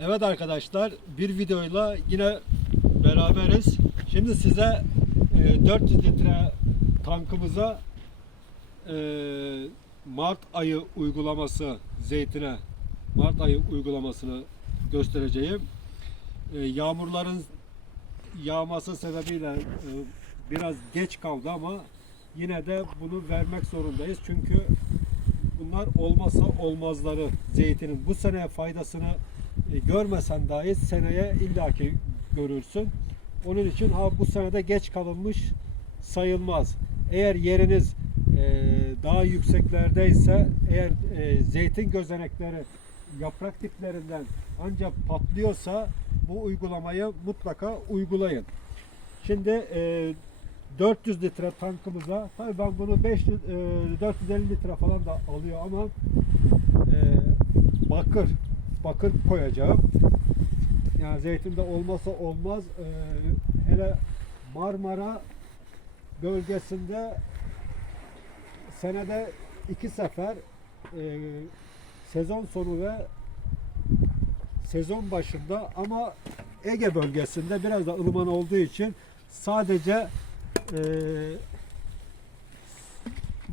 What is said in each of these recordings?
Evet arkadaşlar bir videoyla yine beraberiz. Şimdi size e, 400 litre tankımıza e, Mart ayı uygulaması zeytine Mart ayı uygulamasını göstereceğim. E, yağmurların yağması sebebiyle e, biraz geç kaldı ama yine de bunu vermek zorundayız. Çünkü bunlar olmazsa olmazları zeytinin. Bu sene faydasını e, görmesen dahi seneye illaki görürsün. Onun için ha bu senede geç kalınmış sayılmaz. Eğer yeriniz e, daha yükseklerdeyse eğer e, zeytin gözenekleri yaprak diplerinden ancak patlıyorsa bu uygulamayı mutlaka uygulayın. Şimdi e, 400 litre tankımıza tabii ben bunu 500 e, 450 litre falan da alıyor ama e, bakır bakır koyacağım. Yani zeytinde olmasa olmaz. E, hele Marmara bölgesinde senede iki sefer e, sezon sonu ve sezon başında ama Ege bölgesinde biraz da ılıman olduğu için sadece e,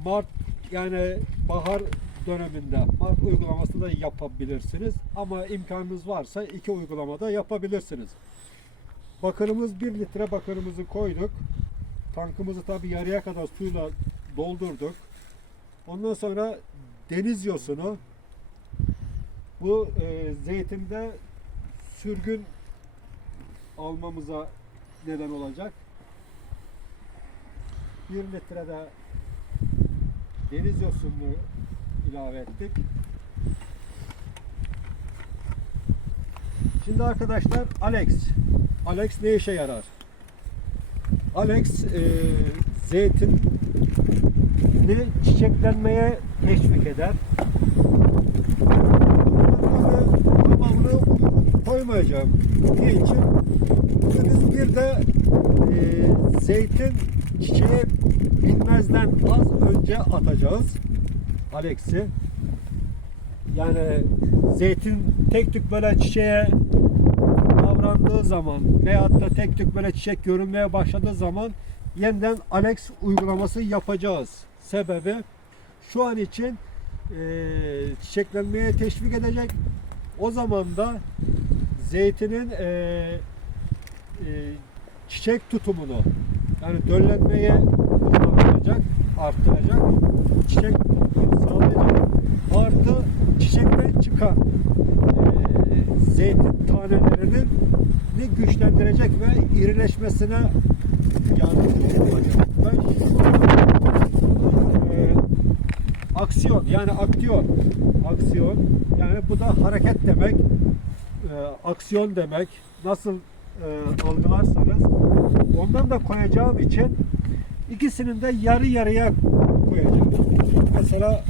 Mart yani bahar döneminde Mart uygulamasını da yapabilirsiniz. Ama imkanınız varsa iki uygulamada yapabilirsiniz. Bakırımız 1 litre bakırımızı koyduk. Tankımızı tabi yarıya kadar suyla doldurduk. Ondan sonra deniz yosunu bu e, zeytinde sürgün almamıza neden olacak. 1 litre de deniz yosununu ilave ettik. Şimdi arkadaşlar Alex. Alex ne işe yarar? Alex e, zeytin çiçeklenmeye teşvik eder. Tamamını koymayacağım. Niçin? Biz bir de e, zeytin çiçeğe binmezden az önce atacağız. Alex'i. Yani zeytin tek tük böyle çiçeğe davrandığı zaman veyahut da tek tük böyle çiçek görünmeye başladığı zaman yeniden Alex uygulaması yapacağız. Sebebi şu an için e, çiçeklenmeye teşvik edecek. O zaman da zeytinin e, e, çiçek tutumunu yani döllenmeye arttıracak, çiçek sağlayacak. Artı çiçekten çıkan e, zeytin tanelerinin ne güçlendirecek ve irileşmesine yardımcı olacak. Ben e, aksiyon yani aktyon aksiyon yani bu da hareket demek e, aksiyon demek nasıl e, algılarsanız ondan da koyacağım için ikisinin de yarı yarıya koyacağım. Mesela e,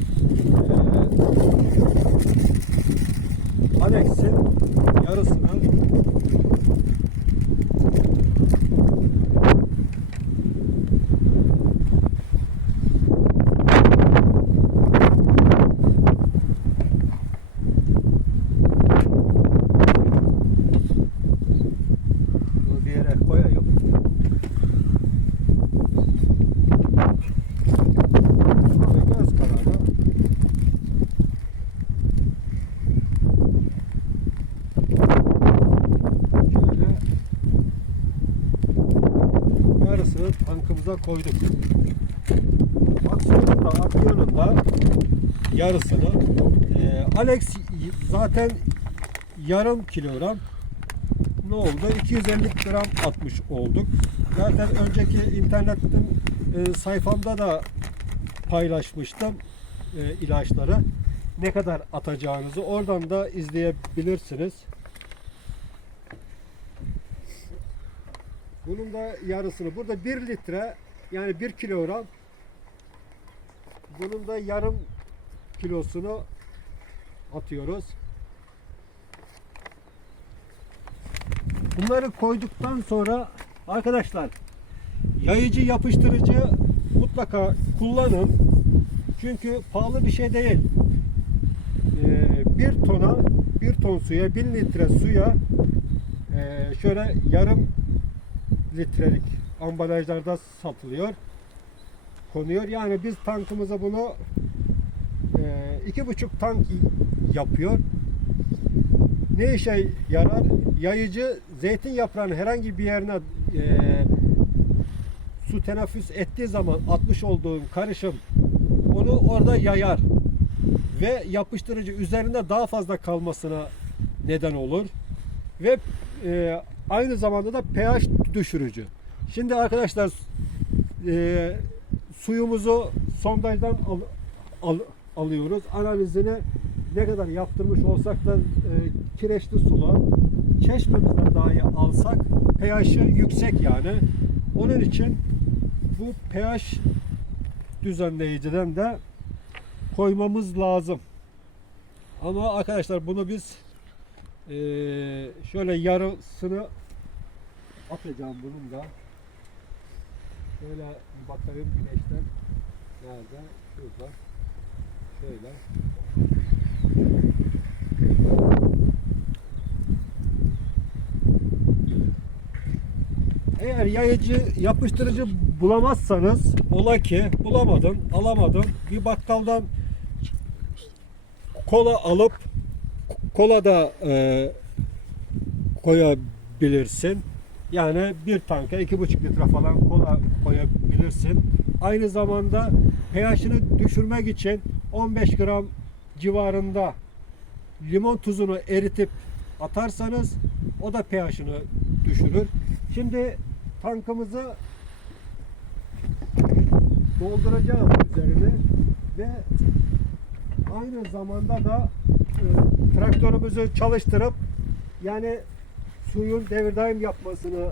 Alex'in yarısını Bunu bir yere koyayım. Böyle göz kararı. Şöyle yarısını tankımıza koyduk. Aksiyonun da, aksiyonun da yarısını. Ee, Alex zaten yarım kilogram ne oldu? 250 gram atmış olduk. Zaten önceki internetin e, sayfamda da paylaşmıştım e, ilaçları. Ne kadar atacağınızı oradan da izleyebilirsiniz. Bunun da yarısını burada 1 litre yani 1 kilogram bunun da yarım kilosunu atıyoruz. Bunları koyduktan sonra arkadaşlar yayıcı yapıştırıcı mutlaka kullanın. Çünkü pahalı bir şey değil. Ee, bir tona 1 ton suya 1000 litre suya e, şöyle yarım litrelik ambalajlarda satılıyor. Konuyor. Yani biz tankımıza bunu e, iki buçuk tank yapıyor. Ne işe yarar? Yayıcı zeytin yaprağının herhangi bir yerine e, su teneffüs ettiği zaman atmış olduğun karışım onu orada yayar ve yapıştırıcı üzerinde daha fazla kalmasına neden olur ve e, aynı zamanda da pH düşürücü. Şimdi arkadaşlar e, suyumuzu sondajdan al, al- alıyoruz. Analizini ne kadar yaptırmış olsak da e, kireçli sular çeşmemizden dahi alsak pH'i yüksek yani. Onun için bu pH düzenleyiciden de koymamız lazım. Ama arkadaşlar bunu biz e, şöyle yarısını atacağım bunun da. Şöyle bir bakayım güneşten. Nerede? Şurada. Şöyle. Eğer yayıcı yapıştırıcı bulamazsanız ola ki bulamadım, alamadım. Bir bakkaldan kola alıp kola da e, koyabilirsin. Yani bir tanka iki buçuk litre falan kola koyabilirsin. Aynı zamanda pH'ini düşürmek için 15 gram civarında limon tuzunu eritip atarsanız o da pH'ini düşürür. Şimdi tankımızı dolduracağım üzerine ve aynı zamanda da e, traktörümüzü çalıştırıp yani suyun devir daim yapmasını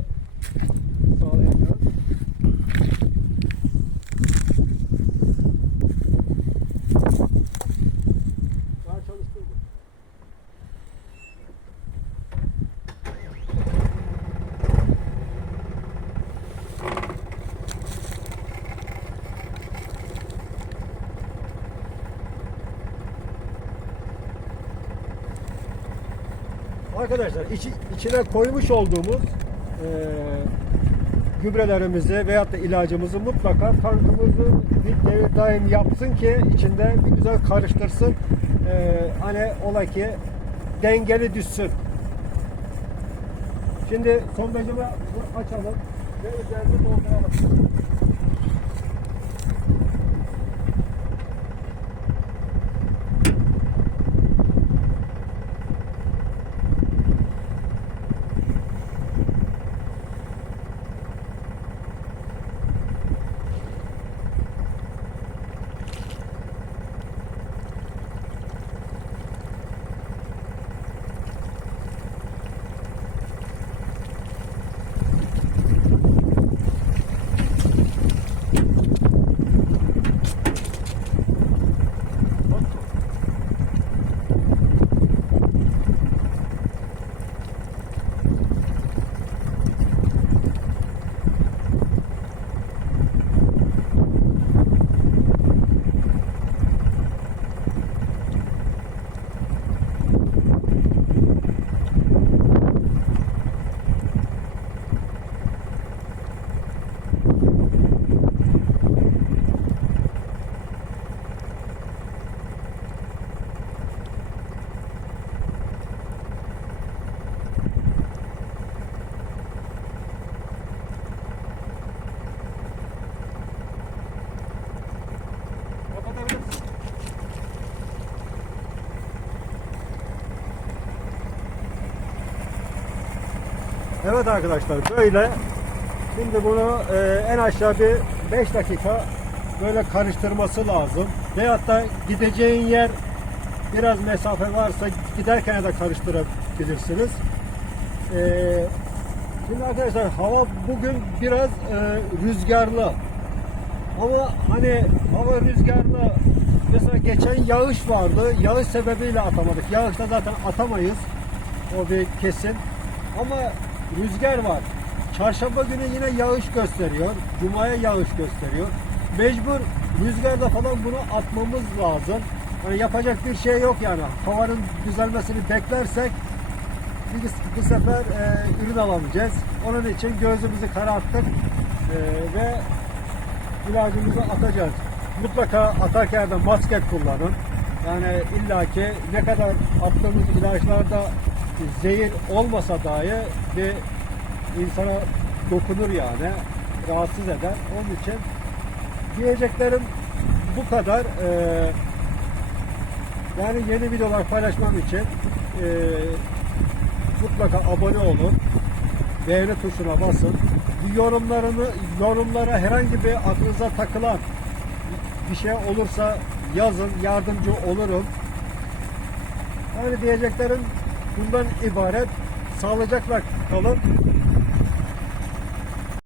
Arkadaşlar içi, içine koymuş olduğumuz eee gübrelerimizi veyahut da ilacımızı mutlaka tankımızı bir daim yapsın ki içinde bir güzel karıştırsın. Eee hani ola ki dengeli düşsün. Şimdi sondajımı açalım ve üzerine dolduralım. Evet arkadaşlar böyle şimdi bunu e, en aşağı bir 5 dakika böyle karıştırması lazım. Veyahut da gideceğin yer biraz mesafe varsa giderken de karıştırabilirsiniz. E, şimdi arkadaşlar hava bugün biraz e, rüzgarlı. Ama hani hava rüzgarlı mesela geçen yağış vardı. Yağış sebebiyle atamadık. Yağışta zaten atamayız. O bir kesin. Ama rüzgar var. Çarşamba günü yine yağış gösteriyor. Cuma'ya yağış gösteriyor. Mecbur rüzgarda falan bunu atmamız lazım. Hani yapacak bir şey yok yani. Havanın düzelmesini beklersek biz bu sefer e, ürün alamayacağız. Onun için gözümüzü kararttık e, ve ilacımızı atacağız. Mutlaka atarken de maske kullanın. Yani illaki ne kadar attığımız ilaçlarda zehir olmasa dahi bir insana dokunur yani. Rahatsız eder. Onun için diyeceklerim bu kadar. Ee, yani yeni videolar paylaşmam için ee, mutlaka abone olun. Beğeni tuşuna basın. Yorumlarını yorumlara herhangi bir aklınıza takılan bir şey olursa yazın, yardımcı olurum. Yani diyeceklerim bundan ibaret. Sağlıcakla kalın.